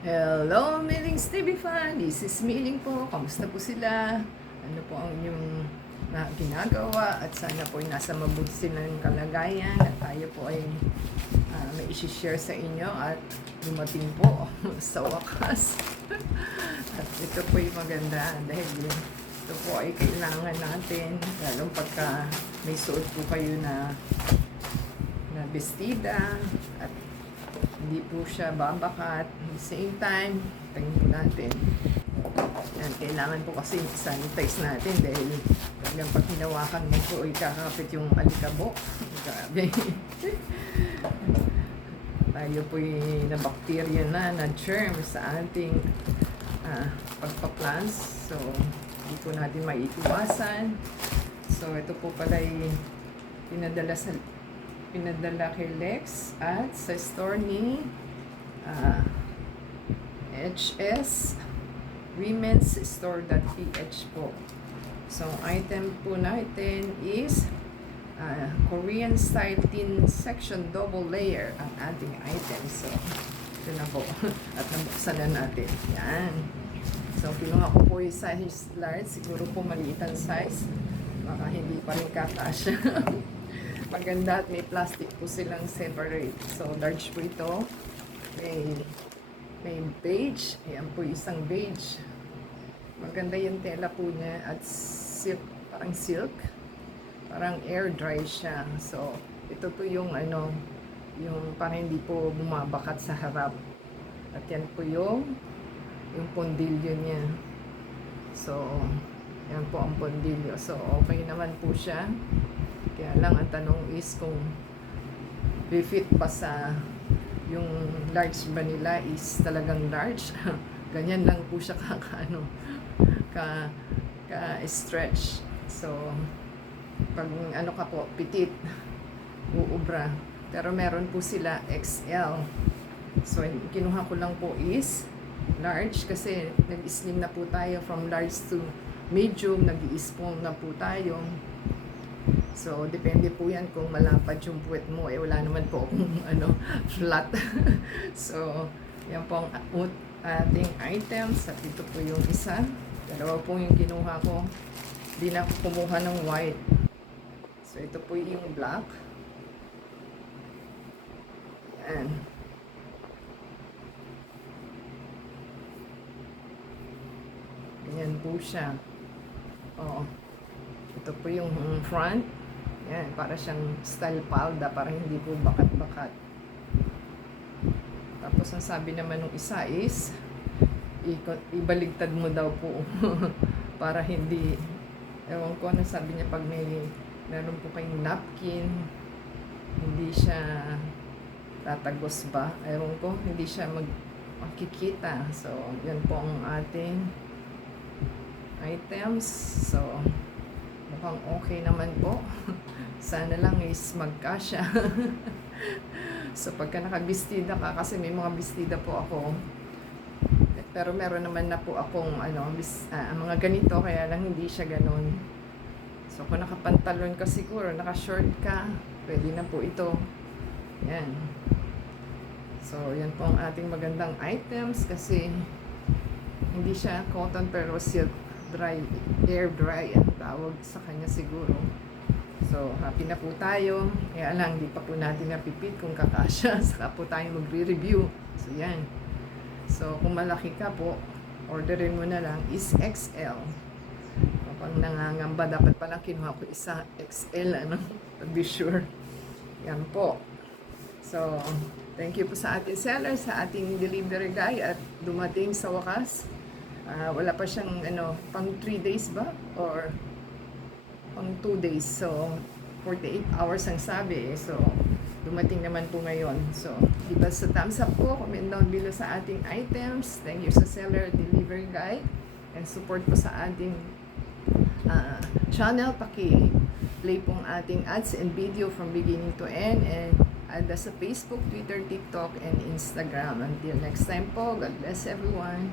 Hello, Miling's TV fan! This is Miling po. Kamusta po sila? Ano po ang inyong ginagawa? At sana po ay nasa mabuti silang kalagayan at tayo po ay may isi-share sa inyo at dumating po sa wakas. At ito po yung maganda dahil ito po ay kailangan natin lalo pagka may suot po kayo na bestida at hindi po siya babakat. At the same time, tingnan po natin. Yan, kailangan po kasi sanitize natin dahil hanggang pag hinawakan mo po ay kakapit yung alikabok. Grabe. Tayo po yung na-bacteria na germ sa ating pagpa-plants. So, hindi po natin maiiwasan. So, ito po pala ay pinadala kay Lex at sa store ni HS Women's Store.ph po. So, item po natin is Korean style tin section double layer ang ating item. So, ito na po. At nabuksan na natin. Yan. So, kinuha ko po yung size large. Siguro po maliit ang size. Baka hindi pa rin kakasya. Maganda at may plastic po silang separate. So, large po ito. May beige. Ayan po isang beige. Maganda yung tela po niya at silk, parang silk. Parang air dry siya. So, ito po yung yung parang hindi po bumabakat sa harap. At yan po yung pondilyo niya. So, yan po ang pondilyo. So, okay naman po siya. Kaya lang ang tanong is kung fit pa sa yung large ba nila is talagang large. Ganyan lang po siya ka-stretch. So, pag ka po, petit, uubra. Pero meron po sila XL. So, kinuha ko lang po is large kasi nag-slim na po tayo from large to medium. Nag-i-small na po tayo. So, depende po yan kung malapad yung puwet mo. Wala naman po akong flat. So, yan po ang ating items. At ito po yung isa. Dalawa po yung kinuha ko. Hindi na ako kumuha ng white. So, ito po yung black. Yan. Ganyan po siya. Oo. Ito po yung front. Yan, para siyang style palda, para hindi po bakat-bakat. Tapos ang sabi naman ng isa is ibaligtad mo daw po para hindi, ewan ko ano sabi niya, pag meron po kayong napkin, hindi siya tatagos ba, ewan ko, hindi siya makikita. So, yan po ang ating items. So, mukhang okay naman po. Sana lang is magkasya. So, pagka nakabistida ka, kasi may mga bestida po ako. Pero meron naman na po akong mga ganito, kaya lang hindi siya ganon. So, kung nakapantalon ka siguro, naka-short ka, pwede na po ito. Yan. So, yan po ang ating magandang items kasi hindi siya cotton pero silk dry, air dry ang tawag sa kanya siguro. So, happy na po tayo. Kaya lang, hindi pa po natin napipit kung kakasya. Saka po tayo magre-review. So, yan. So, kung malaki ka po, orderin mo na lang is XL. Kapag nangangamba, dapat palang kinuha ko isa XL, to be sure. Yan po. So, thank you po sa ating seller, sa ating delivery guy at dumating sa wakas. Wala pa siyang pang 3 days ba? Or pang 2 days. So, 48 hours ang sabi. So, dumating naman po ngayon. So, give us a thumbs up po. Comment down below sa ating items. Thank you sa seller, delivery guy. And support po sa ating channel. Paki-play pong ating ads and video from beginning to end. And add us sa Facebook, Twitter, TikTok, and Instagram. Until next time po, God bless everyone.